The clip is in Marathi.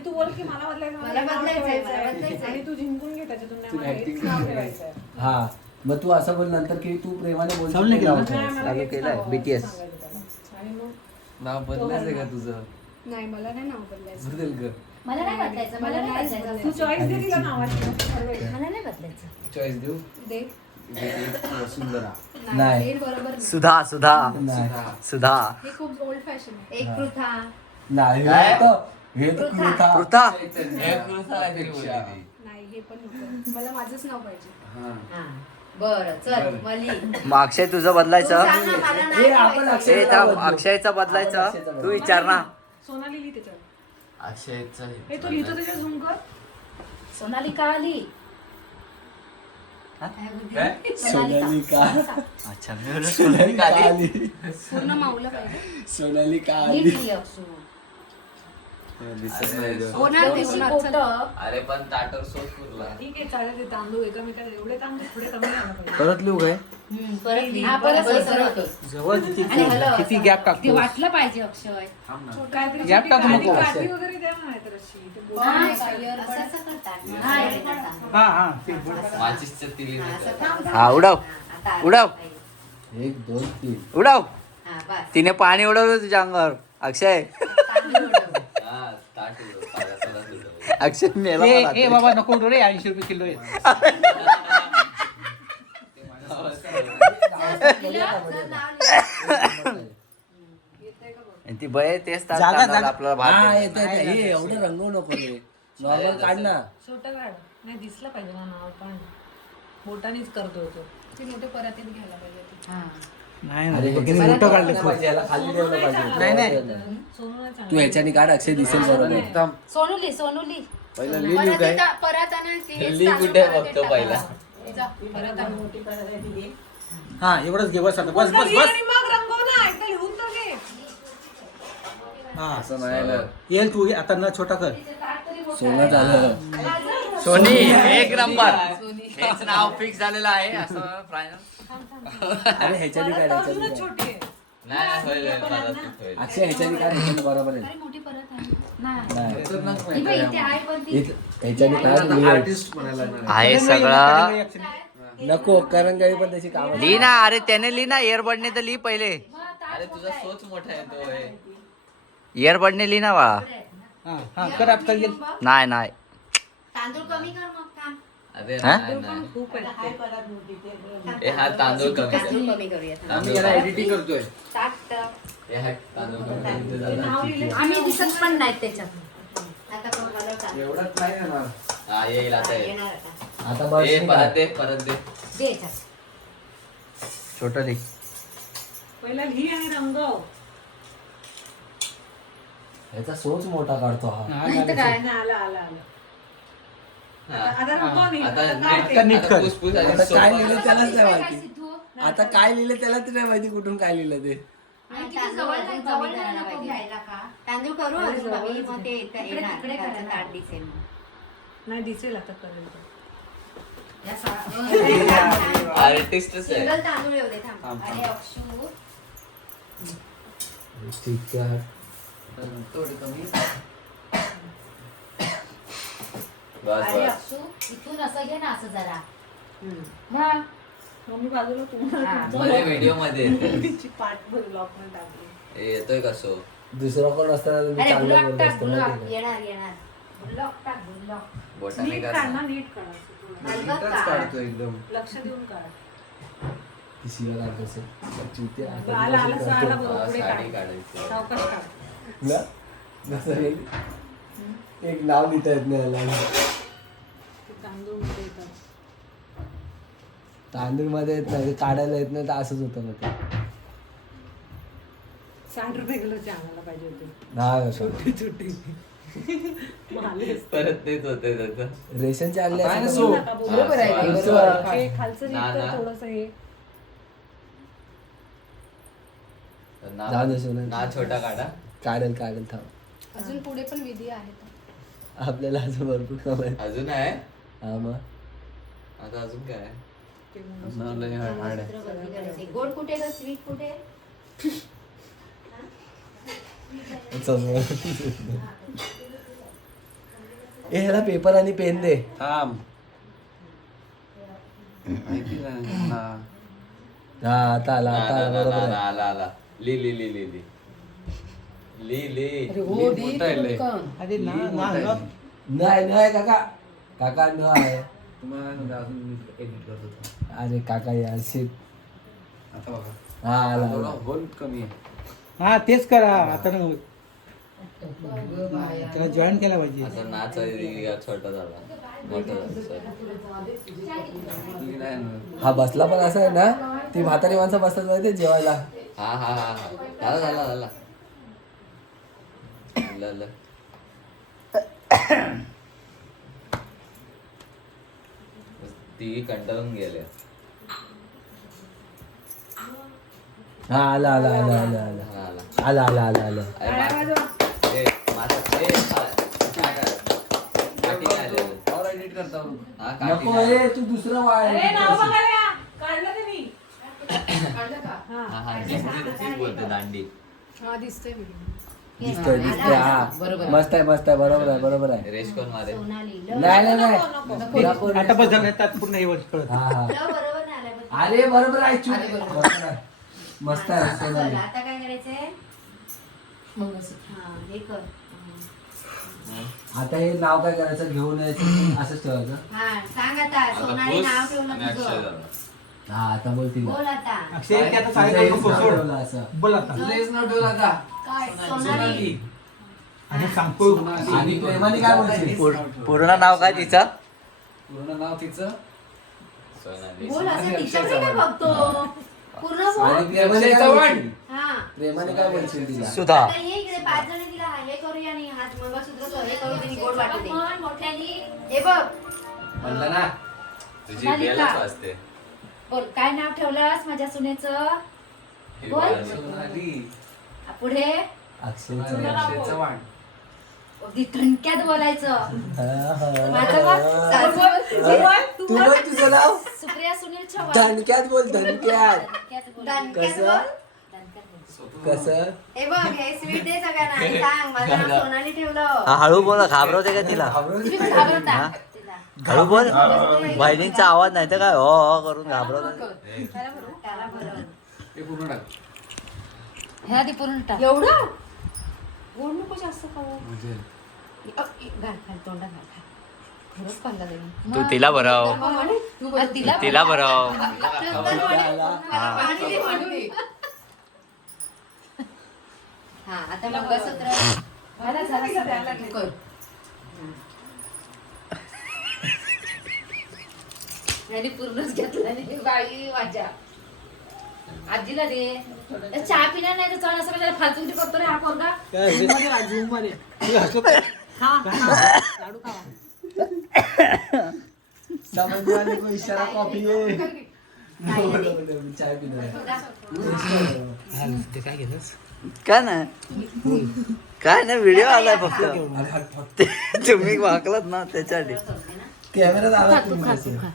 आणि तू बोल की मला बदलायचं आणि तू जिंकून घे त्याच्यातून. हा मग तू असं बोल नंतर की तू प्रेमाने बोल चालू केलंय BTS. आणि मग नाव बदलायचं का तुझं? नाही मला नाही नाव बदलायचं. बदल ग. मला नाही बदलायचं, मला नाही बदलायचं. तू चॉईस दे तिला नावाची. मला नाही बदलायचं. चॉईस देऊ. दे. सुंदरा. नाही हे बरोबर नाही. सुधा सुधा सुधा. हे खूप ओल्ड फॅशन आहे. एक पृथा. नाही हे तर कृथा. पृथा. नाही हे पण नको. मला माझंच नाव पाहिजे. हा बरं चल मली. मग अक्षय तुझं बदलायचं. तू सांग ना, मला नाही हे आपण पाहिजे. ए थांब, अक्षयचं बदलायचं. तू विचार ना. सोनाली लिही त्याच्यावर. अक्षयचं हे तू लिहितो त्याच्यावर झूम कर. सोनाली का आली? सोनाली का? अच्छा मी बोललो सोनाली का आली? पूर्ण माऊला पाहिजे. सोनाली का नीट आली? लिही अक्षू. होणार ते होणार. चल. अरे पण ताटर सोच पुरला. ठीक आहे चालेल ते तांदूळ एकामेकाला एवढे तांदूळ थोडे कमी झाला पाहिजे. परत लिहू काय? परत लिही. हा, परत परत लिही, परत. लिही. जवळ आणि हॅलो किती गॅप ते टाकतो. वाटलं पाहिजे अक्षय. काहीतरी गॅप टाकू छोटी नको. काठी वगैरे द्या ना नाहीतर अशी. ते बोट- हा, नाही, असं असं करतात. हा, हे करतात. हा हा माचिसच्या तिली हा, असं थांब, थांब. हा, उडव. आता आलं उडव. पाहिजे. 1 2 3 उडव. हा, बस. तिने पाणी उडवलं तुझ्या अंगावर. अक्षय तांदूळ उडव. हा ताट अक्षय मेला मला. ए बाबा नको उडू रे, 80 रुपये किलो आहे. आणि ती बये तेच ताट जागा- तांदळाला जागा. आपल्याला हा भात येते हे एवढं रंगवू नको रे नॉर्मल काढ ना. छोटं काढ. नाही दिसलं पाहिजे ना नाव पण. बोटानेच करतोय तो. ती मोठे परातीत घ्यायला पाहिजे. हा. नाही अरे नाही, किती मोठं काढलं खूप. पाहिजे याला खाली ठेवलं नाही, पाहिजे. नाही. सोनू नाही चांगलं. तू ह्याच्याने काढ अक्षय दिसेल बरोबर. थांब. सोनूली सोनूली. पहिलं लिहिली काय? परत आणि ते ली कुठे बघतो पहिला. जा, परत आण. हा एवढंच घे, बस आता बस बस लिही बस. आणि मग रंगव ना. एकदा लिहून तर घे. हा असं नाही ना येईल तू घे, आता न छोटा कर. सोनं झालं. सोनी एक नंबर. हेच नाव फिक्स झालेलं आहे असं फायनल. अरे ह्याच्याने काढ परत अजूनच ह्याच्याने छोटी आहे. नाही होईल परत होईल. अक्षय ह्याच्याने काढ ह्याच्याने बरोबर आहे. अरे मोठी परत आहे. नाही. नाही ही बाई इथे आहे पण ती. ह्याच्याने काढ आर्टिस्ट म्हणायला लागणार. आहे सगळं. नको करंगाई पण त्याची काम लिही ना. अरे त्याने लिही ना. इयरबडने तर लिही पहिले. अरे तुझा सोच मोठा आहे तो हे. इयरबडने लिही ना बाळा. हा हा कर आता येईल. नाही नाही. तांदूळ कमी कर मग थांब. अरे हा? नाही, नाही. खूप आहे. थांब, हे हा तांदूळ कमी कर. तांदूळ कमी करूया थांब. तांदूळ कमी. एडिटिंग करतोय. टाक. हे हा तांदूळ कमी कर. इथे ते नाव झालं. लिहिलं. आम्ही दिसत पण नाहीत त्याच्यात. आता पण मला तांदूळ. एवढंच नाही येणार. हा येईल आता येईल. येणार आता. आता बस हे नाही परत का? दे परत दे. दे याच्यात. छोटं लिही. पहिला लिही आणि रंगव. ह्याचा सोच मोठा काढतो हा. हा, इथं काय? नाही, आलं आलं आलं. हा. आता रंगव नाही. आता आता नीट काढ आता नीट आता कर. पुसपुस आणि आता काय सोपा. लिहिलं त्यालाच नाही काय माहिती. सिद्धू? आता काय लिहिलं त्यालाच नाही माहिती कुठून काय लिहिलं ते. आणि तिथे तांदूळ जवळ अजून जवळ कमी करायला पाहिजे. घ्यायला का? तांदूळ करू अजून जवळच कमी मग ते इथं इकडे येणार. तिकडे त्याचं करायला. ताट दिसेल मग. नाही दिसेल आता करेल तो. या सा- आर्टिस्टच आहे. सिंगल तांदूळ येऊ दे थांब. अरे अक्षू. ठीक आहे. थोडी कमी. बस अरे बस. अक्षू इथून असं घे ना असं जरा. मग मम्मी बाजूला तुम्हाला हा. मध्ये व्हिडिओ मध्ये येते. तिची पाठ ब्लॉक मध्ये टाकली. हे येतोय कसो. दुसरा कोण असताना तुम्ही अरे चांगलं गुलाब बोलत टाक असतो गुलाब. माहिती आहे येणार येणार. गुलाब टाक गुलाब. बोटाने नीट कर काढ ना ना. नीट काढ असं थोडं. हलगत का? काढ. काढतो एकदम. लक्ष देऊन काढ. पिशीला काढतो असेल. चिवते आता आला आला कसं आला करतो? बरोबर पुढे साडी काढ. काढायची. सावकाश काढ. ना? जसं गेली. एक नाव लिहिता येत नाही याला. ते तांदूळ मध्ये येतात. तांदूळ मध्ये येत नाही ते काढायला येत नाही तर असंच होतं मग ते. 60 रुपये किलोचे आणायला पाहिजे होते. हा छोटे छोटे. माले असते. परत तेच होते त्याचं. रेशनचे आणले काय असते ना तर सो. मग- बरोबर आहे हा, बरोबर सो. आहे. हे खालचं ना, नीट ना. कर थोडंसं हे. जाऊ दे सोनं. ना छोटा काढा. काढेल काढेल थांब. अजून पुढे पण विधी आहेत. आपल्याला अजून भरपूर काम आहे. अजून आहे. हा मग आता अजून काय आहे? ते मग हार्ड आहे. चित्रबंदी करायची. गोड कुठे ग स्वीट कुठे. ए ह्याला पेपर आणि पेन दे. थांब ऐकलं ना? हा. हा आता आला आता आला बरोबर आहे. आला ली ली ली ली ली ली ली मोठं आहे लय. अरे ना ना ना. नाही नाही काका काका न आहे. तुम्हाला नव्हतं, अजून मी edit करत होतो. अरे काका यार शिट. आता बघा हा आला थोडा आला. होल कमी आहे. हा तेच करा आता ना त्याला जॉईन केला पाहिजे. आता नाच छोटा झाला मोठा झाला मी नाही ना. हा बसला पण असं आहे ना ती म्हातारी माणसं बसतात माहिती जेवायला. हा हा हा हा झाला झाला झाला ती कंटाळून गेल्या. हा आला आला आला आला आला हा, आला. आला आला आला आला. अरे काय करायचं? काठी नाही आलेलं. और edit करता हूँ. हा, काठी नको नाही. ए तू दुसरं वाळ. हा हा तीच बोलते दांडी. हा दिसतोय व्हिडिओ. दिसतोय दिसतोय हा मस्त आहे बरोबर आहे बरोबर आहे. रेश कोण मारे? सोनाली नाही नाही नाही तिला कोण- आता बस झालं त्यात पूर्ण हे वर्ष कळत. हा हा बरोबर नाही आलं बघ. अरे बरोबर आहे चूक. बरोबर आहे. मस्त आहे सोनाली. आता काय करायचंय मंगळसूत्र. हा हे कर आता हे नाव काय करायचं घेऊन यायचं असंच ठेवायचं. हा सांग आता आता सोनाली पुस नाव ठेवलं आणि अक्षय तुझं. झाला. हा आता बोल तिला. बोल आता अक्षय ते आता तुझं साडे हेच नको नाव सोड. ठेवलं असं. बोल आता तुझं हेच नाव ठेवलं आता. काय सोनाली सोनाली. आणि सांगतो आणि प्रेमाने काय बोलशील? पूर्ण नाव काय तिचं? पूर्ण नाव तिचं सोनाली. बोल असं तिच्याकडे काय बघतो पूर्ण बोल आणि प्रेमाने काय चव्हाण. बोलशील? हा प्रेमाने काय बोलशील तिला? सुधा. आता ये इकडे 5 जण तिला हे करूया आणि हात मंगळसूत्र हे करू तिने गोड वाटू दे मोठ्यानी हे बघ म्हणलं ना. तुझी बेलच वाजते. बोल काय नाव ठेवलंस माझ्या सुनेचं ही बोल. बाजू. सोनाली. पुढे अक्षय अक्षय चव्हाण. अगदी ठणक्यात बोलायचं माझं हा, बघ हा. सासू तू बोल तुझं नाव सुप्रिया सुनील चव्हाण धनक्यात बोल धनक्यात. ठणक्यात बोल. कसं? दणक्यात बोल. कसं हे बघ हे स्वीट दे सगळ्यांना आणि सांग माझं नाव सोनाली ठेवलं हळू बोला घाबरवते का तिला? तुम्ही पण घाबरता तिला. हळू बोल. बहिणींचा आवाज नाही तर काय हो हो करून घाबरवत. त्याला बरं. ते पूर्ण टाक. हे आधी पूर्ण टाक. एवढं गोड नको जास्त खाऊ म्हणजे घाल घाल तोंडात घाल घाल. खरंच पाहिला जाईल तू तिला भरव. तिला भरव. हा आता मंगळसूत्र झाला झाला तू कर. आणि पूर्णच घेतला नाही बाई माझ्या आजीला दे चहा पिणार नाही तर चण असं त्याला फालतूगिरी करतो रे हा पोरगा समझ वाले को इशारा कॉपी है. चाय पिणार. ते काय घेतलंस? काय नाही काय नाही व्हिडिओ आलाय फक्त. तुम्ही वाकलात ना त्याच्यासाठी. कॅमेरा आला तुम्ही.